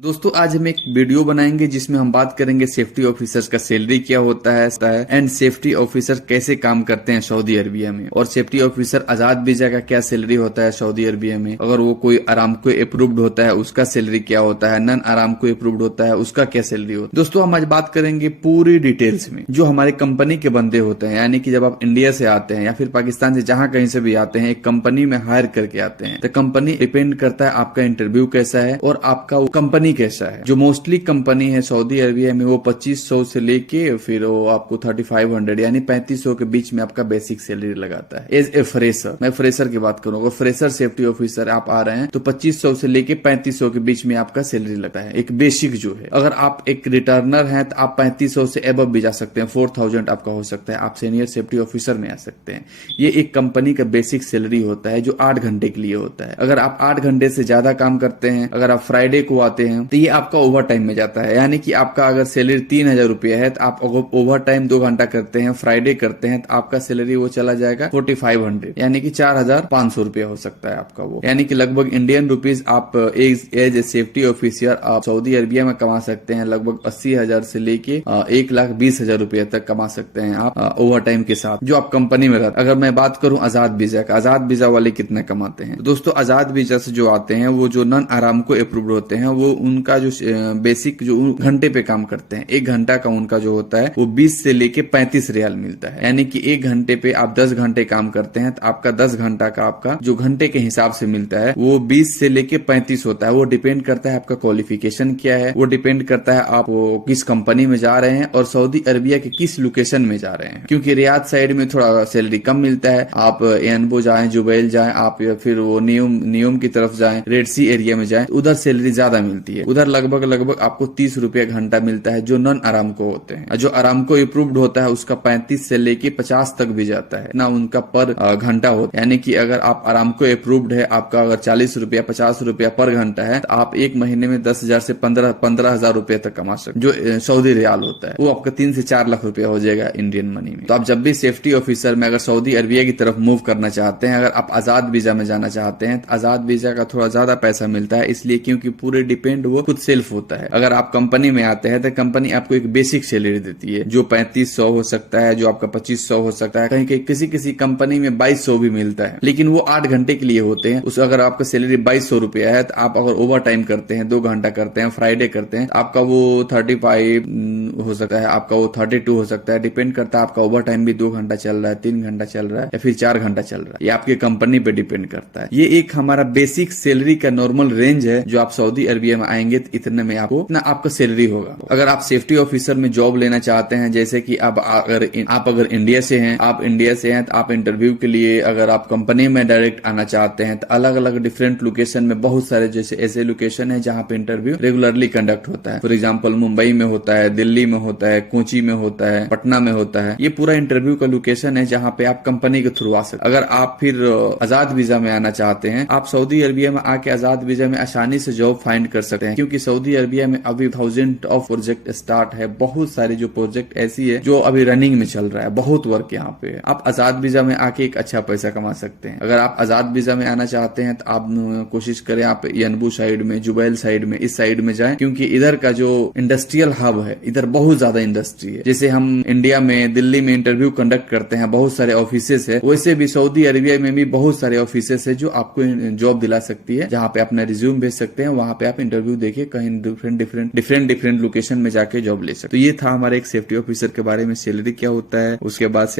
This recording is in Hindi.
दोस्तों आज हम एक वीडियो बनाएंगे जिसमें हम बात करेंगे सेफ्टी ऑफिसर्स का सैलरी क्या होता है एंड सेफ्टी ऑफिसर कैसे काम करते हैं सऊदी अरबिया में, और सेफ्टी ऑफिसर आजाद वीजा का क्या सैलरी होता है सऊदी अरबिया में। अगर वो कोई अरामको अप्रूव्ड होता है उसका सैलरी क्या होता है, नॉन अरामको अप्रूव्ड होता है उसका क्या सैलरी होता है। दोस्तों हम आज बात करेंगे पूरी डिटेल्स में। जो हमारे कंपनी के बंदे होते हैं, यानी कि जब आप इंडिया से आते हैं या फिर पाकिस्तान से जहां कहीं से भी आते हैं, एक कंपनी में हायर करके आते हैं, तो कंपनी डिपेंड करता है आपका इंटरव्यू कैसा है और आपका कंपनी कैसा है। जो मोस्टली कंपनी है सऊदी अरबिया में वो 2500 से लेके फिर वो आपको 3500 यानी 3500 के बीच में आपका बेसिक सैलरी लगाता है एज ए फ्रेशर। मैं फ्रेशर की बात करूंगा, फ्रेशर सेफ्टी ऑफिसर आप आ रहे हैं तो 2500 से लेके 3500 के बीच में आपका सैलरी लगता है, एक बेसिक जो है। अगर आप एक रिटर्नर हैं तो आप 3500 से एबव भी जा सकते हैं, 4000 आपका हो सकता है, आप सीनियर सेफ्टी ऑफिसर में आ सकते हैं। ये एक कंपनी का बेसिक सैलरी होता है जो 8 घंटे के लिए होता है। अगर आप 8 घंटे से ज्यादा काम करते हैं, अगर आप फ्राइडे को आते हैं तो ये आपका ओवर टाइम में जाता है, यानी कि आपका अगर सैलरी 3000 रुपया है तो आप अगर ओवर टाइम 2 घंटा करते हैं, फ्राइडे करते हैं, तो आपका सैलरी वो चला जाएगा 4500 यानी कि 4500 रुपया हो सकता है आपका वो, यानी कि लगभग इंडियन रुपीज आप एज ए सेफ्टी ऑफिसर आप सऊदी अरबिया में कमा सकते हैं लगभग 80,000 से लेके 1,20,000 रुपया तक कमा सकते हैं आप ओवर टाइम के साथ, जो आप कंपनी में रहते हैं। अगर मैं बात करूं आजाद वीजा का, आजाद वीजा वाले कितने कमाते हैं। तो दोस्तों आजाद वीजा से जो आते हैं वो जो नॉन आरामको अप्रूव्ड होते हैं, वो उनका जो बेसिक जो घंटे पे काम करते हैं, 1 घंटा का उनका जो होता है वो 20 से लेके 35 रियाल मिलता है, यानी कि 1 घंटे पे आप 10 घंटे काम करते हैं तो आपका 10 घंटा का आपका जो घंटे के हिसाब से मिलता है वो 20 से लेके 35 होता है। वो डिपेंड करता है आपका क्वालिफिकेशन क्या है, वो डिपेंड करता है आप किस कंपनी में जा रहे हैं और सऊदी अरबिया के किस लोकेशन में जा रहे हैं। क्योंकि रियाद साइड में थोड़ा सैलरी कम मिलता है, आप एनबो जाए, जुबैल जाए, आप या फिर वो नियम की तरफ जाए, रेड सी एरिया में जाए, उधर सैलरी ज्यादा मिलती है। उधर लगभग आपको 30 रुपया घंटा मिलता है जो नॉन आरामको होते हैं। जो आरामको अप्रूव्ड होता है उसका 35 से लेके 50 तक भी जाता है ना, उनका पर घंटा होता है। यानी कि अगर आप आरामको अप्रूव्ड है, आपका अगर 40 रुपया 50 रुपया पर घंटा है तो आप एक महीने में 10,000 से 15,000 रुपया तक कमा सकते, जो सऊदी रियाल होता है वो आपका 3 से 4 लाख रुपया हो जाएगा इंडियन मनी में। तो आप जब भी सेफ्टी ऑफिसर में अगर सऊदी अरबिया की तरफ मूव करना चाहते हैं, अगर आप आजाद वीजा में जाना चाहते हैं तो आजाद वीजा का थोड़ा ज्यादा पैसा मिलता है, इसलिए क्योंकि पूरे डिपेंड वो खुद सेल्फ होता है। अगर आप कंपनी में आते हैं तो कंपनी आपको एक बेसिक सैलरी देती है जो 3500 हो सकता है, जो आपका 2500 हो सकता है, कहीं किसी कंपनी में 2200 भी मिलता है, लेकिन वो 8 घंटे के लिए होते हैं। उस अगर आपका सैलरी 2200 रुपया है तो आप अगर ओवर टाइम करते हैं, 2 घंटा करते हैं, फ्राइडे करते हैं, आपका वो 35 हो सकता है, आपका वो 32 हो सकता है। डिपेंड करता है आपका ओवर टाइम भी 2 घंटा चल रहा है, 3 घंटा चल रहा है या फिर 4 घंटा चल रहा है, ये आपके कंपनी पे डिपेंड करता है। ये एक हमारा बेसिक सैलरी का नॉर्मल रेंज है जो आप सऊदी अरबिया में आएंगे तो इतने में आपका सैलरी होगा। अगर आप सेफ्टी ऑफिसर में जॉब लेना चाहते हैं, जैसे कि आप अगर इंडिया से हैं, तो आप इंटरव्यू के लिए अगर आप कंपनी में डायरेक्ट आना चाहते हैं तो अलग अलग डिफरेंट लोकेशन में बहुत सारे जैसे ऐसे लोकेशन है जहाँ पे इंटरव्यू रेगुलरली कंडक्ट होता है। फॉर एग्जाम्पल मुंबई में होता है, दिल्ली में होता है, कोची में होता है, पटना में होता है। ये पूरा इंटरव्यू का लोकेशन है जहाँ पे आप कंपनी के थ्रू आ सकते। अगर आप फिर आजाद वीजा में आना चाहते हैं, आप सऊदी अरबिया में आके आजाद वीजा में आसानी से जॉब फाइंड कर सकते हैं, क्योंकि सऊदी अरबिया में अभी 1000 ऑफ प्रोजेक्ट स्टार्ट है। बहुत सारे जो प्रोजेक्ट ऐसी है जो अभी रनिंग में चल रहा है, बहुत वर्क यहाँ पे। आप आजाद वीजा में आके एक अच्छा पैसा कमा सकते हैं। अगर आप आजाद वीजा में आना चाहते हैं तो आप कोशिश करें आप यनबू साइड में, जुबैल साइड में, इस साइड में जाएं, क्योंकि इधर का जो इंडस्ट्रियल हब है, इधर बहुत ज्यादा इंडस्ट्री है। जैसे हम इंडिया में दिल्ली में इंटरव्यू कंडक्ट करते हैं, बहुत सारे ऑफिसेस है, वैसे भी सऊदी अरबिया में भी बहुत सारे ऑफिसेस है जो आपको जॉब दिला सकती है, जहाँ पे अपना रिज्यूम भेज सकते हैं, वहाँ पे आप इंटरव्यू देके कहीं डिफरेंट लोकेशन में जाके जॉब ले सकते। तो ये था हमारे एक सेफ्टी ऑफिसर के बारे में, सैलरी क्या होता है, उसके बाद